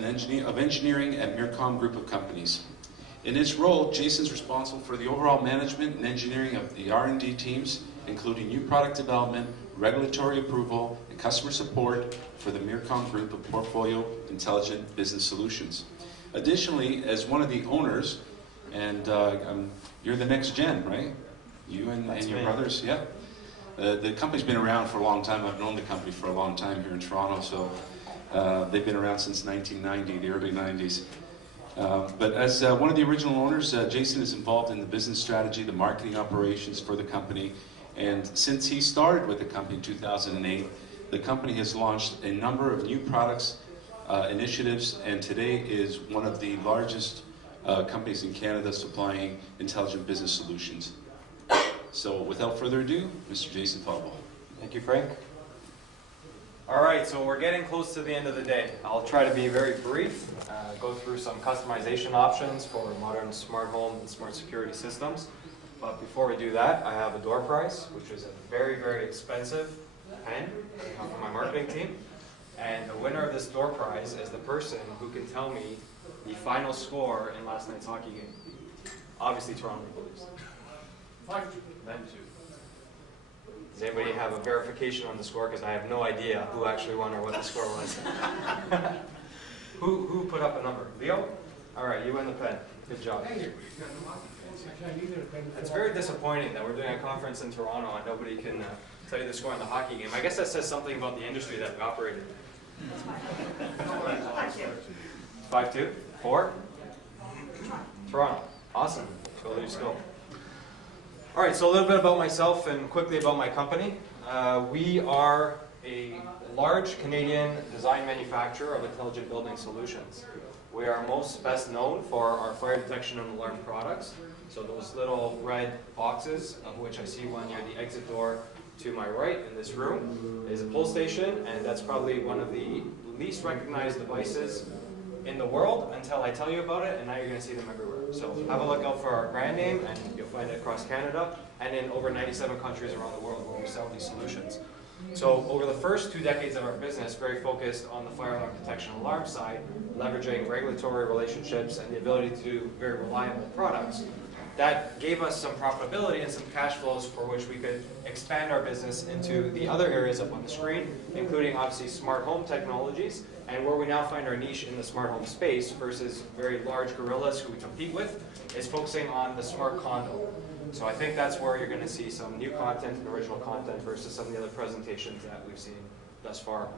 President of Engineering at Mircom Group of Companies. In his role, Jason's responsible for the overall management and engineering of the R&D teams, including new product development, regulatory approval, and customer support for the Mircom Group of Portfolio Intelligent Business Solutions. Additionally, as one of the owners, and you're the next gen, right? You and your brothers, yeah. The company's been around for a long time. I've known the company for a long time here in Toronto, so they've been around since 1990, the early 90s. But as one of the original owners, Jason is involved in the business strategy, the marketing operations for the company, and since he started with the company in 2008, the company has launched a number of new products, initiatives, and today is one of the largest companies in Canada supplying intelligent business solutions. So without further ado, Mr. Jason Falbo. Thank you, Frank. All right, so we're getting close to the end of the day. I'll try to be very brief, go through some customization options for modern smart home and smart security systems. But before we do that, I have a door prize, which is a very, very expensive pen from my marketing team. And the winner of this door prize is the person who can tell me the final score in last night's hockey game. Obviously, Toronto Blues. 5-2. Does anybody have a verification on the score? Because I have no idea who actually won or what the score was. Who put up a number? Leo? All right, you win the pen. Good job. It's very disappointing that we're doing a conference in Toronto and nobody can tell you the score in the hockey game. I guess that says something about the industry that we operate in. 5-2? 4? Toronto. Awesome. Go Leafs, go. All right, so a little bit about myself and quickly about my company. We are a large Canadian design manufacturer of intelligent building solutions. We are best known for our fire detection and alarm products. So those little red boxes, of which I see one near the exit door to my right in this room, is a pull station, and that's probably one of the least recognized devices in the world until I tell you about it, and now you're going to see them everywhere. So have a look out for our brand name, and you'll find it across Canada and in over 97 countries around the world where we sell these solutions. So over the first 2 decades of our business, very focused on the fire alarm detection alarm side, leveraging regulatory relationships and the ability to do very reliable products. That gave us some profitability and some cash flows for which we could expand our business into the other areas up on the screen, including obviously smart home technologies, and where we now find our niche in the smart home space versus very large gorillas who we compete with, is focusing on the smart condo. So I think that's where you're going to see some new content and original content versus some of the other presentations that we've seen thus far.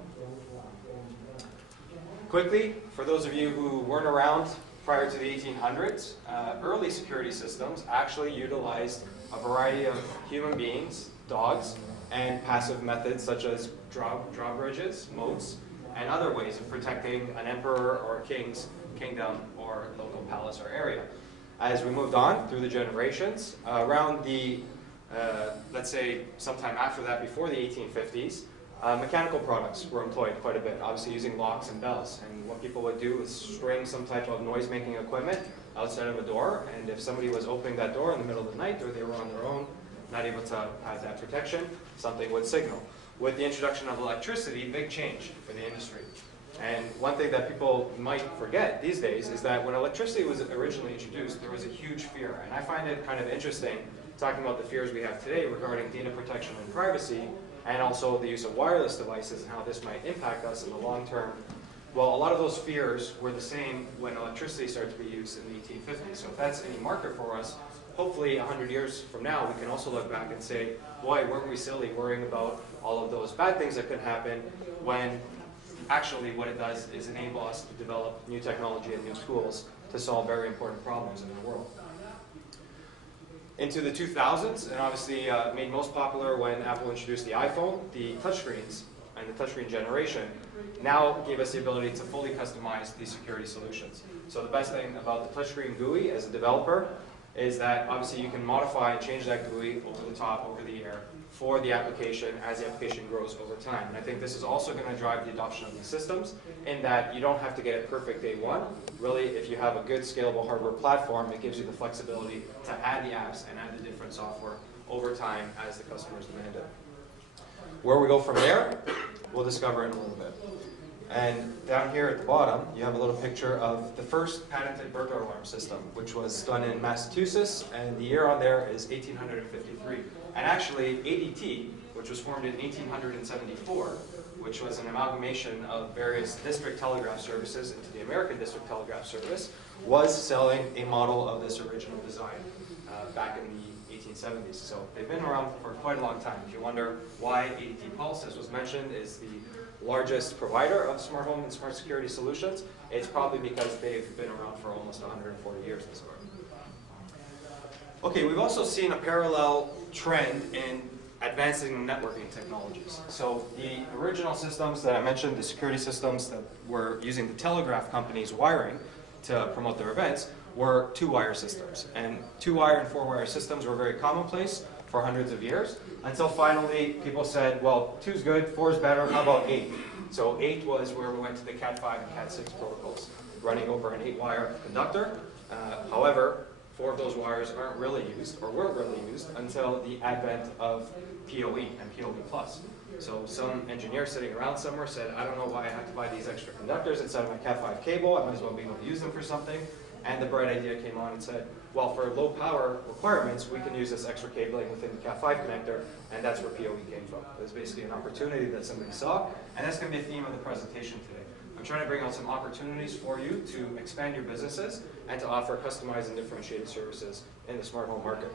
Quickly, for those of you who weren't around prior to the 1800s, early security systems actually utilized a variety of human beings, dogs, and passive methods such as drawbridges, moats, and other ways of protecting an emperor or a king's kingdom or local palace or area. As we moved on through the generations, around the, let's say sometime after that, before the 1850s, mechanical products were employed quite a bit, obviously using locks and bells. And what people would do is string some type of noise-making equipment outside of a door, and if somebody was opening that door in the middle of the night or they were on their own, not able to have that protection, something would signal. With the introduction of electricity, big change for the industry. And one thing that people might forget these days is that when electricity was originally introduced, there was a huge fear. And I find it kind of interesting talking about the fears we have today regarding data protection and privacy, and also the use of wireless devices and how this might impact us in the long term. Well, a lot of those fears were the same when electricity started to be used in the 1850s. So if that's any marker for us, hopefully 100 years from now, we can also look back and say, boy, weren't we silly worrying about all of those bad things that could happen, when actually what it does is enable us to develop new technology and new tools to solve very important problems in the world. Into the 2000s, and obviously made most popular when Apple introduced the iPhone, the touchscreens and the touchscreen generation now gave us the ability to fully customize these security solutions. So the best thing about the touchscreen GUI as a developer is that obviously you can modify and change that GUI over the top, over the air, for the application as the application grows over time. And I think this is also going to drive the adoption of these systems in that you don't have to get it perfect day one. Really, if you have a good scalable hardware platform, it gives you the flexibility to add the apps and add the different software over time as the customers demand it. Where we go from there, we'll discover in a little bit. And down here at the bottom, you have a little picture of the first patented burglar alarm system, which was done in Massachusetts, and the year on there is 1853. And actually, ADT, which was formed in 1874, which was an amalgamation of various district telegraph services into the American District Telegraph Service, was selling a model of this original design back in the 1870s. So they've been around for quite a long time. If you wonder why ADT Pulse, as was mentioned, is the largest provider of smart home and smart security solutions, it's probably because they've been around for almost 140 years this far. Okay, we've also seen a parallel trend in advancing networking technologies. So the original systems that I mentioned, the security systems that were using the telegraph company's wiring to promote their events, were two-wire systems. And two-wire and four-wire systems were very commonplace for hundreds of years, until finally people said, well, two's good, four's better, how about 8? So 8 was where we went to the Cat 5 and Cat 6 protocols, running over an 8-wire conductor. However, 4 of those wires aren't really used, or weren't really used, until the advent of PoE and PoE+. So some engineer sitting around somewhere said, I don't know why I have to buy these extra conductors instead of my Cat 5 cable, I might as well be able to use them for something. And the bright idea came on and said, well, for low power requirements, we can use this extra cabling within the Cat 5 connector, and that's where PoE came from. It was basically an opportunity that somebody saw, and that's going to be a theme of the presentation today. I'm trying to bring out some opportunities for you to expand your businesses and to offer customized and differentiated services in the smart home market.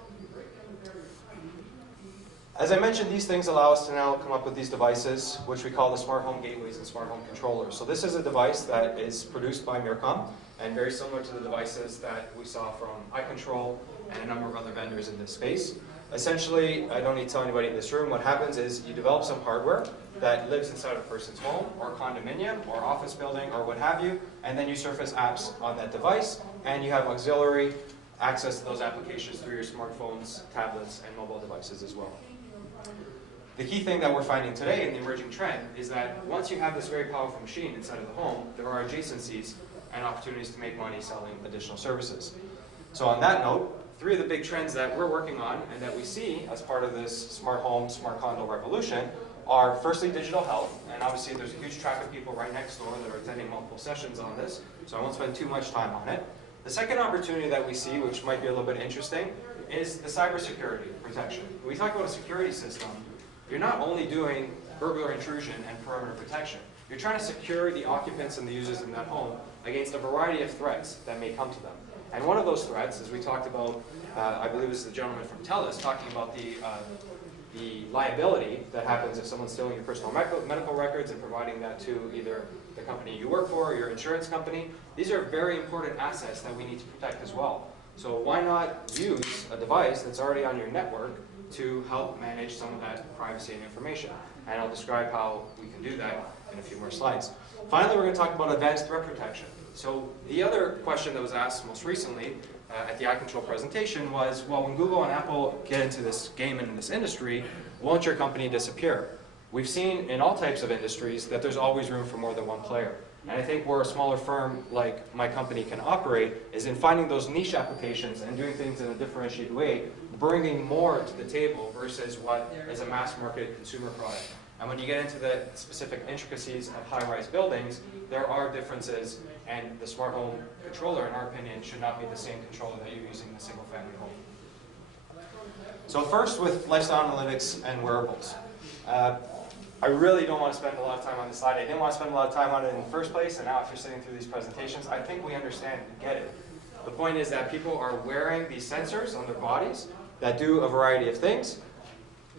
As I mentioned, these things allow us to now come up with these devices, which we call the smart home gateways and smart home controllers. So this is a device that is produced by Mircom, and very similar to the devices that we saw from iControl and a number of other vendors in this space. Essentially, I don't need to tell anybody in this room, what happens is you develop some hardware that lives inside a person's home or condominium or office building or what have you, and then you surface apps on that device, and you have auxiliary access to those applications through your smartphones, tablets, and mobile devices as well. The key thing that we're finding today in the emerging trend is that once you have this very powerful machine inside of the home, there are adjacencies and opportunities to make money selling additional services. So on that note, 3 of the big trends that we're working on and that we see as part of this smart home, smart condo revolution are firstly digital health, and obviously there's a huge track of people right next door that are attending multiple sessions on this, so I won't spend too much time on it. The second opportunity that we see, which might be a little bit interesting, is the cybersecurity protection. When we talk about a security system, you're not only doing burglar intrusion and perimeter protection, you're trying to secure the occupants and the users in that home against a variety of threats that may come to them. And one of those threats, as we talked about, I believe it was the gentleman from TELUS talking about the liability that happens if someone's stealing your personal medical records and providing that to either the company you work for or your insurance company. These are very important assets that we need to protect as well. So why not use a device that's already on your network to help manage some of that privacy and information? And I'll describe how we can do that in a few more slides. Finally, we're going to talk about advanced threat protection. So the other question that was asked most recently at the iControl presentation was, well, when Google and Apple get into this game and in this industry, won't your company disappear? We've seen in all types of industries that there's always room for more than one player. And I think where a smaller firm like my company can operate is in finding those niche applications and doing things in a differentiated way, bringing more to the table versus what is a mass market consumer product. And when you get into the specific intricacies of high-rise buildings, there are differences, and the smart home controller, in our opinion, should not be the same controller that you're using in a single-family home. So first, with lifestyle analytics and wearables. I really don't want to spend a lot of time on this slide. I didn't want to spend a lot of time on it in the first place, and now if you're sitting through these presentations, I think we understand and get it. The point is that people are wearing these sensors on their bodies that do a variety of things.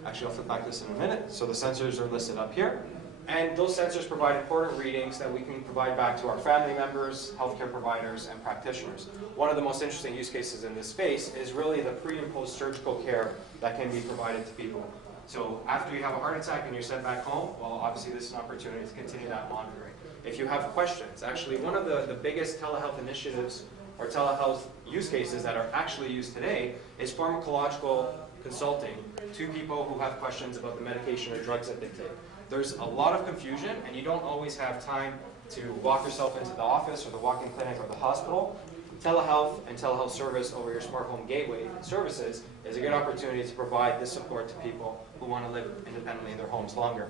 Actually, I'll flip back this in a minute. So the sensors are listed up here. And those sensors provide important readings that we can provide back to our family members, healthcare providers, and practitioners. One of the most interesting use cases in this space is really the pre- and post-surgical care that can be provided to people. So after you have a heart attack and you're sent back home, well, obviously this is an opportunity to continue that monitoring. If you have questions, actually one of the biggest telehealth initiatives or telehealth use cases that are actually used today is pharmacological consulting to people who have questions about the medication or drugs that they take. There's a lot of confusion, and you don't always have time to walk yourself into the office or the walk-in clinic or the hospital. Telehealth and telehealth service over your smart home gateway services is a good opportunity to provide this support to people who want to live independently in their homes longer.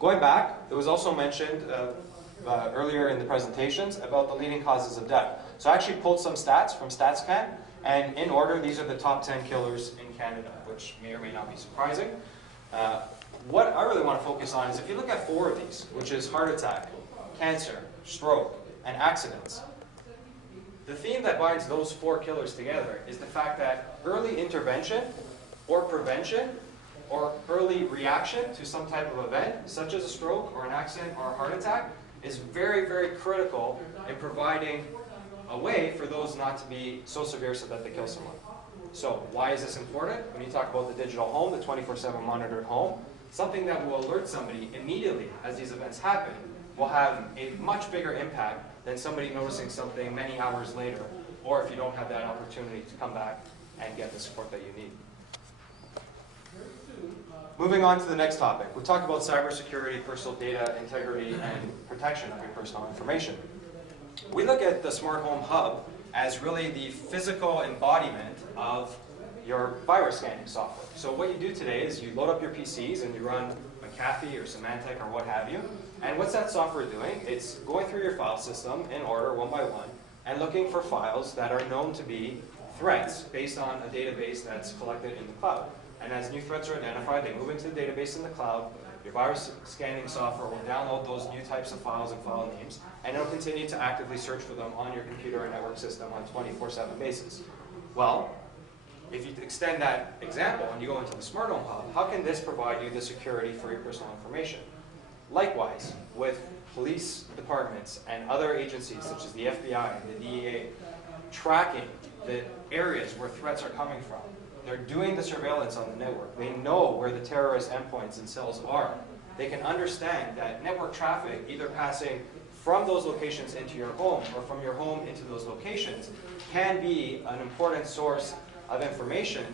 Going back, it was also mentioned earlier in the presentations about the leading causes of death. So I actually pulled some stats from StatsCan, and in order, these are the top 10 killers in Canada, which may or may not be surprising. What I really want to focus on is if you look at 4 of these, which is heart attack, cancer, stroke, and accidents, the theme that binds those 4 killers together is the fact that early intervention or prevention or early reaction to some type of event, such as a stroke or an accident or a heart attack, is very, very critical in providing a way for those not to be so severe so that they kill someone. So why is this important? When you talk about the digital home, the 24/7 monitored home, something that will alert somebody immediately as these events happen will have a much bigger impact than somebody noticing something many hours later, or if you don't have that opportunity to come back and get the support that you need. Moving on to the next topic, we talked about cybersecurity, personal data integrity, and protection of your personal information. We look at the Smart Home Hub as really the physical embodiment of your virus scanning software. So what you do today is you load up your PCs and you run McAfee or Symantec or what have you. And what's that software doing? It's going through your file system in order, one by one, and looking for files that are known to be threats based on a database that's collected in the cloud. And as new threats are identified, they move into the database in the cloud. Your virus scanning software will download those new types of files and file names, and it'll continue to actively search for them on your computer and network system on a 24/7 basis. Well, if you extend that example and you go into the Smart Home Hub, how can this provide you the security for your personal information? Likewise, with police departments and other agencies such as the FBI and the DEA, tracking the areas where threats are coming from. They're doing the surveillance on the network. They know where the terrorist endpoints and cells are. They can understand that network traffic, either passing from those locations into your home or from your home into those locations, can be an important source of information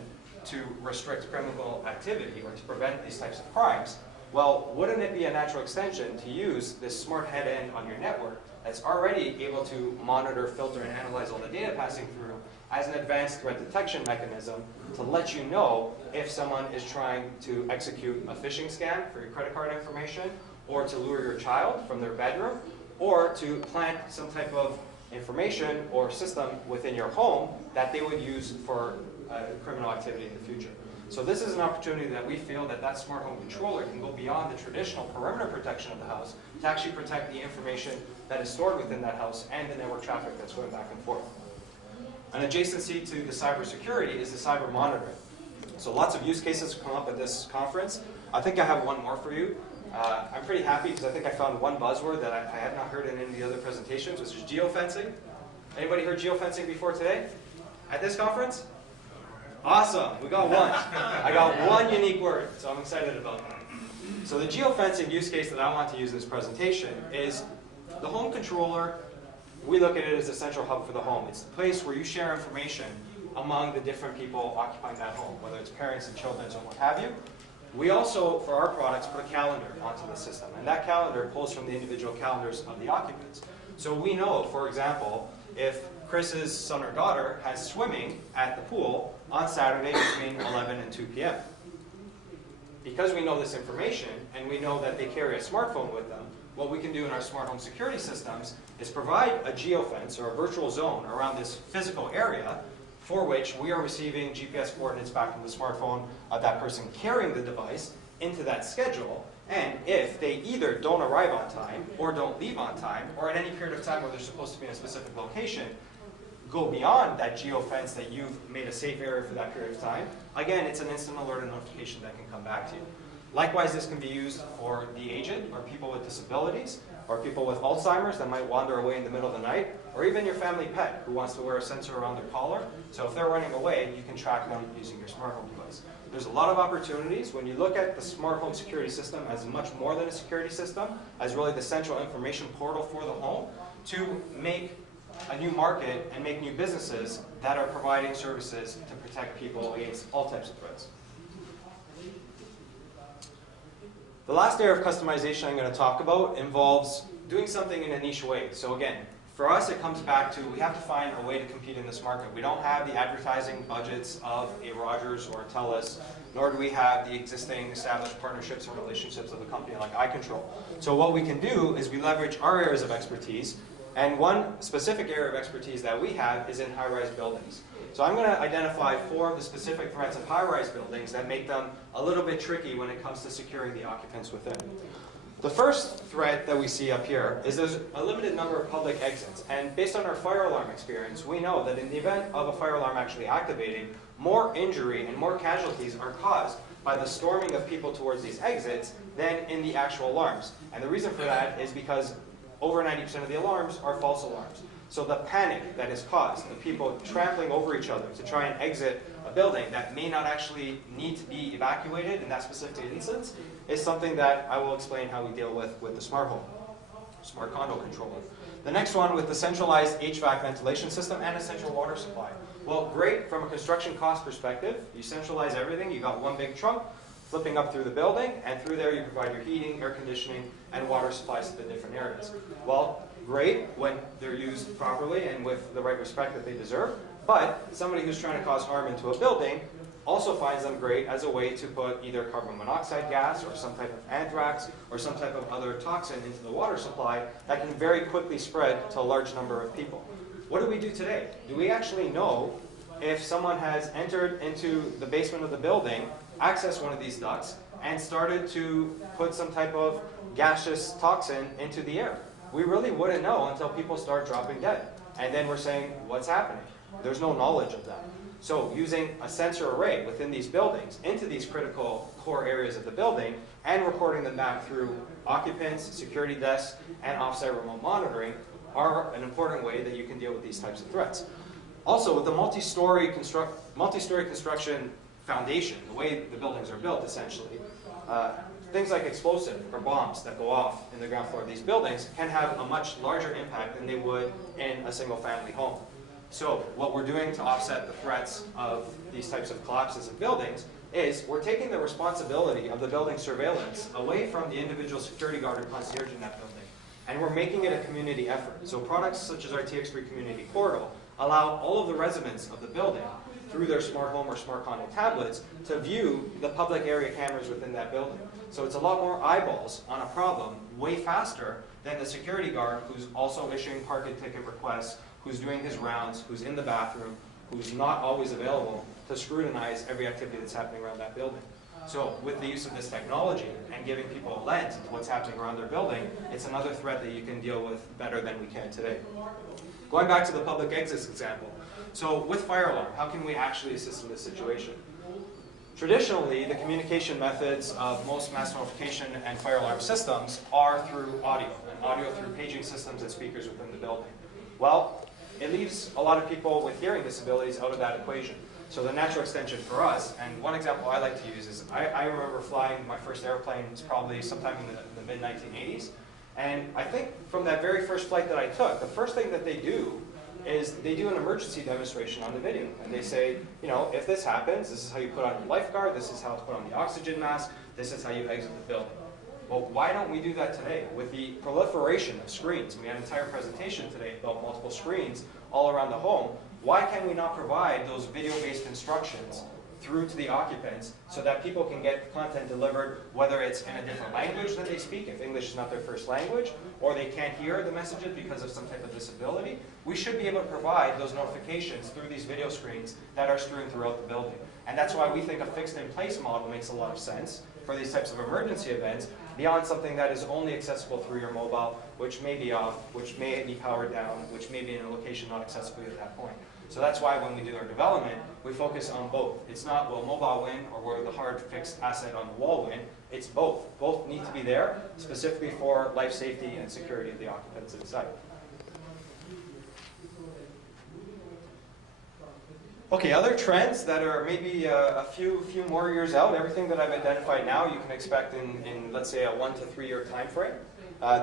to restrict criminal activity or to prevent these types of crimes. Well, wouldn't it be a natural extension to use this smart head end on your network that's already able to monitor, filter, and analyze all the data passing through as an advanced threat detection mechanism to let you know if someone is trying to execute a phishing scam for your credit card information, or to lure your child from their bedroom, or to plant some type of information or system within your home that they would use for criminal activity in the future. So this is an opportunity that we feel that smart home controller can go beyond the traditional perimeter protection of the house to actually protect the information that is stored within that house and the network traffic that's going back and forth. An adjacency to the cybersecurity is the cyber monitoring. So lots of use cases come up at this conference. I think I have one more for you. I'm pretty happy because I think I found one buzzword that I had not heard in any of the other presentations, which is geofencing. Anybody heard geofencing before today at this conference? Awesome, we got one. I got one unique word, so I'm excited about that. So the geofencing use case that I want to use in this presentation is the home controller. We look at it as a central hub for the home. It's the place where you share information among the different people occupying that home, whether it's parents and children or what have you. We also, for our products, put a calendar onto the system, and that calendar pulls from the individual calendars of the occupants. So we know, for example, if Chris's son or daughter has swimming at the pool on Saturday between 11 and 2 p.m. Because we know this information, and we know that they carry a smartphone with them, what we can do in our smart home security systems is provide a geofence or a virtual zone around this physical area for which we are receiving GPS coordinates back from the smartphone of that person carrying the device into that schedule. And if they either don't arrive on time or don't leave on time, or at any period of time where they're supposed to be in a specific location, go beyond that geofence that you've made a safe area for that period of time, again, it's an instant alert and notification that can come back to you. Likewise, this can be used for the aged, or people with disabilities, or people with Alzheimer's that might wander away in the middle of the night, or even your family pet who wants to wear a sensor around their collar. So if they're running away, you can track them using your smart home device. There's a lot of opportunities. When you look at the smart home security system as much more than a security system, as really the central information portal for the home, to make a new market and make new businesses that are providing services to protect people against all types of threats. The last area of customization I'm going to talk about involves doing something in a niche way. So again, For us, it comes back to we have to find a way to compete in this market. We don't have the advertising budgets of a Rogers or a TELUS, nor do we have the existing established partnerships and relationships of a company like iControl. So what we can do is we leverage our areas of expertise, and one specific area of expertise that we have is in high-rise buildings. So I'm going to identify 4 of the specific threats of high-rise buildings that make them a little bit tricky when it comes to securing the occupants within. The first threat that we see up here is there's a limited number of public exits. And based on our fire alarm experience, we know that in the event of a fire alarm actually activating, more injury and more casualties are caused by the storming of people towards these exits than in the actual alarms. And the reason for that is because over 90% of the alarms are false alarms. So the panic that is caused, the people trampling over each other to try and exit a building that may not actually need to be evacuated in that specific instance, is something that I will explain how we deal with the smart home, smart condo controller. The next one with the centralized HVAC ventilation system and a central water supply. Well, great from a construction cost perspective. You centralize everything. You got one big trunk flipping up through the building, and through there you provide your heating, air conditioning, and water supplies to the different areas. Well, great when they're used properly and with the right respect that they deserve, but somebody who's trying to cause harm into a building also finds them great as a way to put either carbon monoxide gas or some type of anthrax or some type of other toxin into the water supply that can very quickly spread to a large number of people. What do we do today? Do we actually know if someone has entered into the basement of the building, accessed one of these ducts, and started to put some type of gaseous toxin into the air? We really wouldn't know until people start dropping dead. And then we're saying, what's happening? There's no knowledge of that. So using a sensor array within these buildings into these critical core areas of the building and reporting them back through occupants, security desks, and offsite remote monitoring are an important way that you can deal with these types of threats. Also, with the multi-story construction foundation, the way the buildings are built essentially, things like explosive or bombs that go off in the ground floor of these buildings can have a much larger impact than they would in a single family home. So what we're doing to offset the threats of these types of collapses of buildings is we're taking the responsibility of the building surveillance away from the individual security guard or concierge in that building, and we're making it a community effort. So products such as our TX3 Community Portal allow all of the residents of the building through their smart home or smart condo tablets to view the public area cameras within that building. So it's a lot more eyeballs on a problem way faster than the security guard who's also issuing parking ticket requests, who's doing his rounds, who's in the bathroom, who's not always available to scrutinize every activity that's happening around that building. So with the use of this technology and giving people a lens into what's happening around their building, it's another threat that you can deal with better than we can today. Going back to the public exits example. So with fire alarm, how can we actually assist in this situation? Traditionally, the communication methods of most mass notification and fire alarm systems are through audio, and audio through paging systems and speakers within the building. Well, it leaves a lot of people with hearing disabilities out of that equation. So the natural extension for us, and one example I like to use is I remember flying my first airplane was probably sometime in the mid-1980s, and I think from that very first flight that I took, the first thing that they do is they do an emergency demonstration on the video. And they say, you know, if this happens, this is how you put on your lifeguard, this is how to put on the oxygen mask, this is how you exit the building. Well, why don't we do that today? With the proliferation of screens, we had an entire presentation today about multiple screens all around the home, why can we not provide those video-based instructions through to the occupants so that people can get content delivered, whether it's in a different language that they speak, if English is not their first language, or they can't hear the messages because of some type of disability. We should be able to provide those notifications through these video screens that are strewn throughout the building. And that's why we think a fixed-in-place model makes a lot of sense for these types of emergency events, beyond something that is only accessible through your mobile, which may be off, which may be powered down, which may be in a location not accessible at that point. So that's why when we do our development, we focus on both. It's not, will mobile win or will the hard fixed asset on the wall win. It's both. Both need to be there, specifically for life safety and security of the occupants inside. Okay, other trends that are maybe a few more years out, everything that I've identified now you can expect in let's say a 1 to 3 year time frame.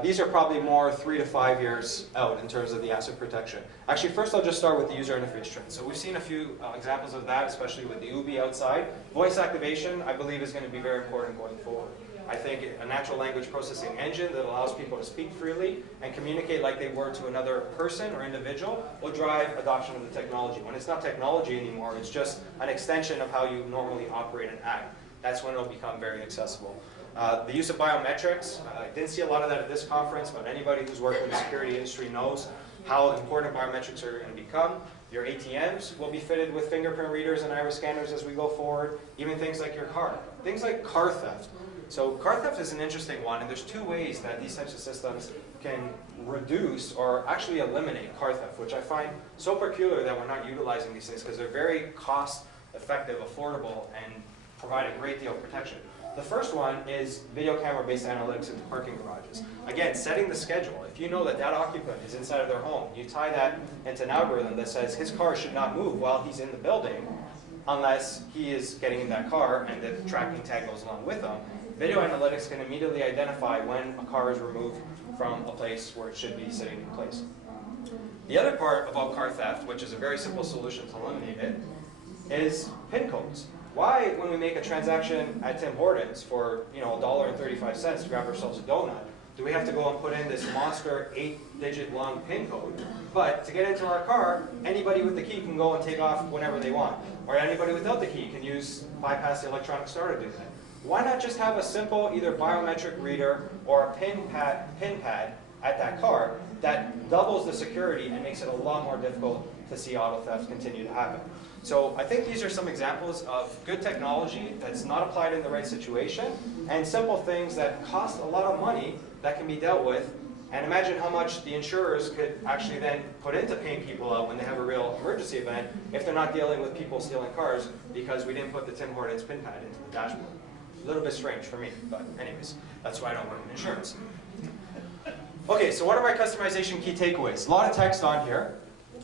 These are probably more 3 to 5 years out in terms of the asset protection. Actually, first I'll just start with the user interface trend. So we've seen a few examples of that, especially with the UBI outside. Voice activation, I believe, is going to be very important going forward. I think a natural language processing engine that allows people to speak freely and communicate like they were to another person or individual will drive adoption of the technology. When it's not technology anymore, it's just an extension of how you normally operate and act. That's when it'll become very accessible. The use of biometrics, I didn't see a lot of that at this conference, but anybody who's worked in the security industry knows how important biometrics are going to become. Your ATMs will be fitted with fingerprint readers and iris scanners as we go forward. Even things like your car. Things like car theft. So car theft is an interesting one, and there's two ways that these types of systems can reduce or actually eliminate car theft, which I find so peculiar that we're not utilizing these things because they're very cost-effective, affordable, and provide a great deal of protection. The first one is video camera-based analytics into parking garages. Again, setting the schedule. If you know that that occupant is inside of their home, you tie that into an algorithm that says his car should not move while he's in the building unless he is getting in that car and the tracking tag goes along with him. Video analytics can immediately identify when a car is removed from a place where it should be sitting in place. The other part about car theft, which is a very simple solution to eliminate it, is PIN codes. Why, when we make a transaction at Tim Hortons for $1.35 to grab ourselves a donut, do we have to go and put in this monster 8-digit long PIN code? But to get into our car, anybody with the key can go and take off whenever they want. Or anybody without the key can bypass the electronic starter to do that. Why not just have a simple either biometric reader or a PIN pad at that car that doubles the security and makes it a lot more difficult to see auto theft continue to happen? So I think these are some examples of good technology that's not applied in the right situation and simple things that cost a lot of money that can be dealt with. And imagine how much the insurers could actually then put into paying people out when they have a real emergency event if they're not dealing with people stealing cars because we didn't put the Tim Hortons PIN pad into the dashboard. A little bit strange for me, but anyways, that's why I don't work in insurance. Okay, so what are my customization key takeaways? A lot of text on here.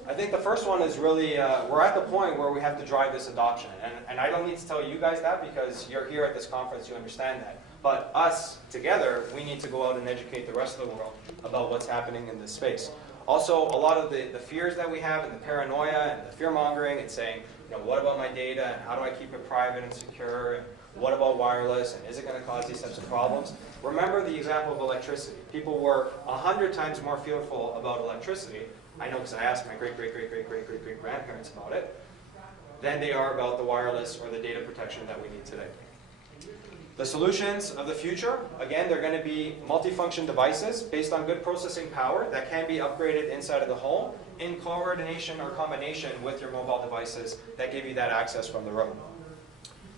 I think the first one is really, we're at the point where we have to drive this adoption. And I don't need to tell you guys that because you're here at this conference, you understand that. But us, together, we need to go out and educate the rest of the world about what's happening in this space. Also, a lot of the fears that we have and the paranoia and the fear-mongering and saying, what about my data and how do I keep it private and secure? And what about wireless and is it going to cause these types of problems? Remember the example of electricity. People were 100 times more fearful about electricity. I know because I asked my great-great-great-great-great-great-grandparents about it, than they are about the wireless or the data protection that we need today. The solutions of the future, again, they're going to be multifunction devices based on good processing power that can be upgraded inside of the home in coordination or combination with your mobile devices that give you that access from the road.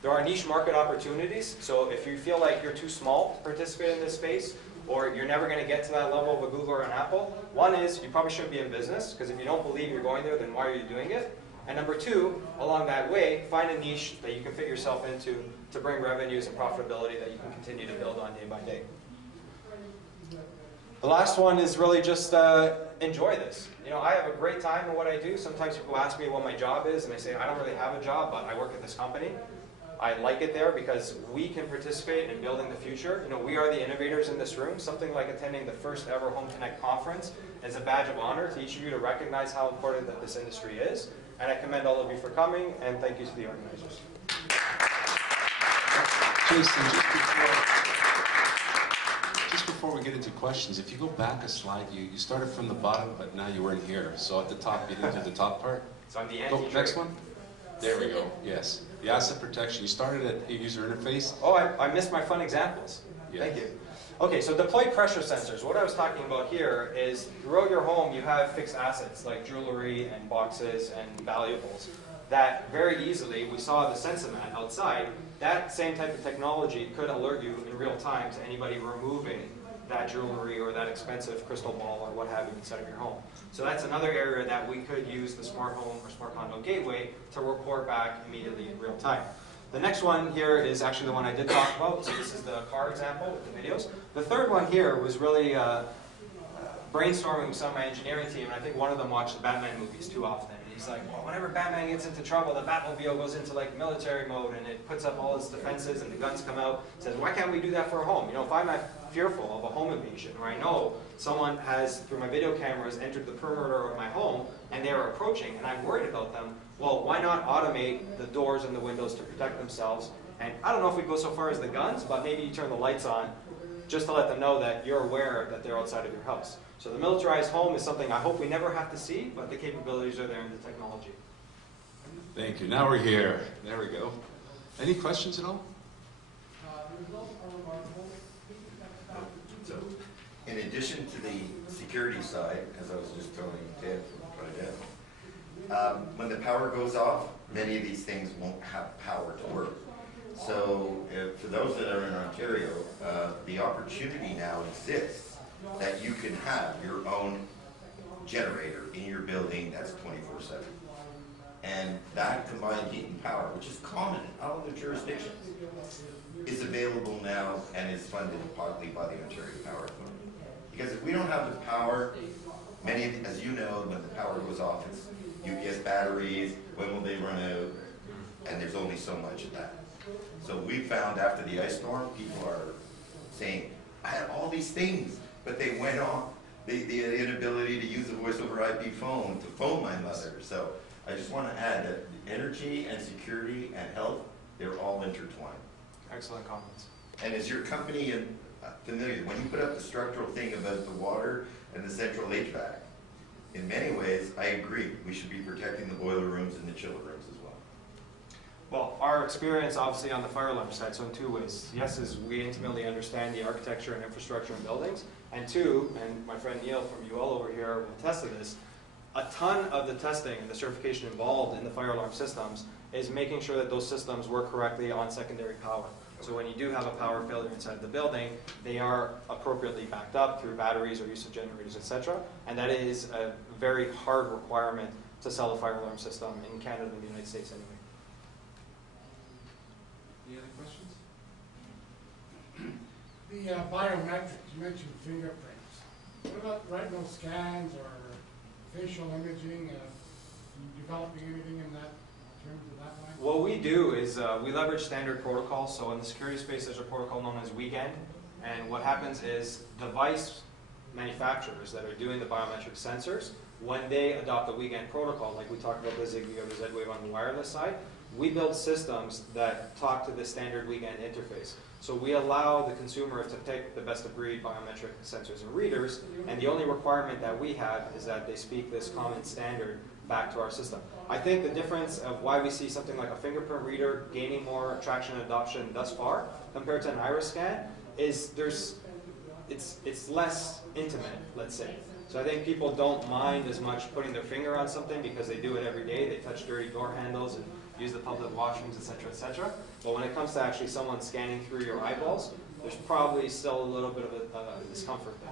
There are niche market opportunities, so if you feel like you're too small to participate in this space, or you're never going to get to that level of a Google or an Apple, one is you probably shouldn't be in business, because if you don't believe you're going there, then why are you doing it? And number two, along that way, find a niche that you can fit yourself into to bring revenues and profitability that you can continue to build on day by day. The last one is really just enjoy this. I have a great time in what I do. Sometimes people ask me what my job is, and I say, I don't really have a job, but I work at this company. I like it there because we can participate in building the future. We are the innovators in this room. Something like attending the first ever Home Connect conference is a badge of honor to each of you to recognize how important that this industry is. And I commend all of you for coming, and thank you to the organizers. Jason, just before we get into questions, if you go back a slide, you started from the bottom, but now you weren't here. So at the top, you didn't do the top part. So I'm the next one. There we go. Yes. The asset protection. You started at user interface. Oh, I missed my fun examples. Yeah. Thank you. Okay, so deploy pressure sensors. What I was talking about here is throughout your home you have fixed assets like jewelry and boxes and valuables that very easily, we saw the Sensimat outside, that same type of technology could alert you in real time to anybody removing that jewelry or that expensive crystal ball or what have you inside of your home. So that's another area that we could use the smart home or smart condo gateway to report back immediately in real time. The next one here is actually the one I did talk about. So this is the car example with the videos. The third one here was really brainstorming with some of my engineering team, and I think one of them watched the Batman movies too often. And he's like, well, whenever Batman gets into trouble, the Batmobile goes into like military mode and it puts up all its defenses and the guns come out. Says, why can't we do that for a home? If I'm fearful of a home invasion, or I know someone has, through my video cameras, entered the perimeter of my home and they're approaching and I'm worried about them, well, why not automate the doors and the windows to protect themselves And I don't know if we go so far as the guns, but maybe you turn the lights on just to let them know that you're aware that they're outside of your house. So the militarized home is something I hope we never have to see, but the capabilities are there in the technology. Thank you. Now we're here. There we go. Any questions at all? So, in addition to the security side, as I was just telling Ted from Trinidad, when the power goes off, many of these things won't have power to work. So, for those that are in Ontario, the opportunity now exists that you can have your own generator in your building that's 24/7. And that combined heat and power, which is common in all other jurisdictions, is available now and is funded partly by the Ontario Power Authority. Because if we don't have the power, many of, as you know, when the power goes off, it's UPS batteries, when will they run out? And there's only so much of that. So we found after the ice storm, people are saying, I had all these things, but they went off. The inability to use a voice over IP phone to phone my mother. So I just want to add that energy and security and health, they're all intertwined. Excellent comments. And is your company familiar, when you put up the structural thing about the water and the central HVAC, in many ways, I agree, we should be protecting the boiler rooms and the chiller rooms as well. Well, our experience obviously on the fire alarm side, so in two ways. Yes, is we intimately understand the architecture and infrastructure in buildings, and two, and my friend Neil from UL over here will attest to this, a ton of the testing and the certification involved in the fire alarm systems is making sure that those systems work correctly on secondary power. So when you do have a power failure inside the building, they are appropriately backed up through batteries or use of generators, etc. And that is a very hard requirement to sell a fire alarm system in Canada and the United States anyway. Any other questions? The biometrics, you mentioned fingerprints. What about retinal scans or facial imaging? You developing anything in that, in terms of that line? What we do is we leverage standard protocols. So in the security space, there's a protocol known as Weekend. And what happens is device manufacturers that are doing the biometric sensors, when they adopt the Weekend protocol, like we talked about the Zigbee or the Z-Wave on the wireless side, we build systems that talk to the standard Weekend interface. So we allow the consumer to pick the best of breed biometric sensors and readers, and the only requirement that we have is that they speak this common standard back to our system. I think the difference of why we see something like a fingerprint reader gaining more traction and adoption thus far compared to an iris scan is it's less intimate, let's say. So I think people don't mind as much putting their finger on something because they do it every day. They touch dirty door handles and use the public washrooms, etc., etc. But when it comes to actually someone scanning through your eyeballs, there's probably still a little bit of a discomfort there.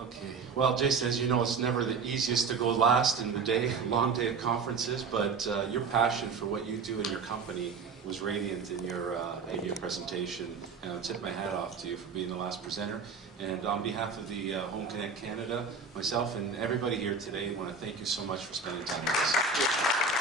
Okay. Well, Jason, as you know, it's never the easiest to go last in the day, long day of conferences, but your passion for what you do in your company was radiant in your presentation, and I'll tip my hat off to you for being the last presenter. And on behalf of the Home Connect Canada, myself and everybody here today, I want to thank you so much for spending time with us.